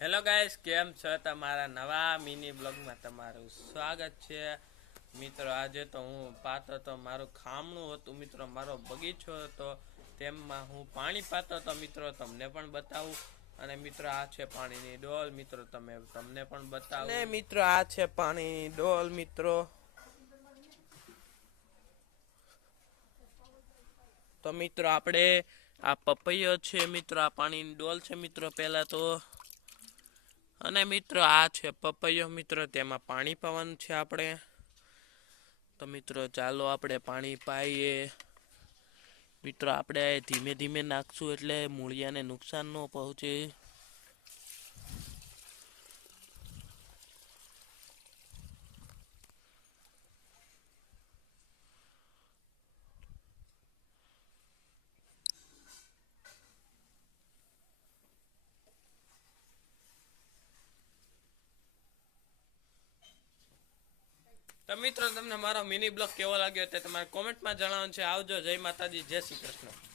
Hello guys, કેમ છો? તમારા નવા મિની બ્લોગમાં તમારું સ્વાગત છે. મિત્રો આજે તો હું પાતો તો મારું ખામણું હતું મિત્રો, મારો બગીચો હતો, તેમાં હું પાણી પાતો તો મિત્રો, તમને પણ બતાવું. અને મિત્રો આ છે પાણીની ડોલ મિત્રો, તમને પણ બતાવું. અને મિત્રો આ છે પાણીની ડોલ મિત્રો. તો મિત્રો આપણે આ પપૈયો છે મિત્રો, આ પાણીની ડોલ છે મિત્રો પહેલા તો. અને મિત્રો આ છે પપૈયો મિત્રો, તેમાં પાણી પાવાનું છે આપણે. તો મિત્રો ચાલો આપણે પાણી પાઈએ. મિત્રો આપણે ધીમે ધીમે નાખશું એટલે મૂળિયાને નુકસાન ન પહોંચે. તો મિત્રો તમને મારો મિની બ્લોગ કેવો લાગ્યો તે તમારે કોમેન્ટમાં જણાવવાનું છે. આવજો, જય માતાજી, જય શ્રી કૃષ્ણ.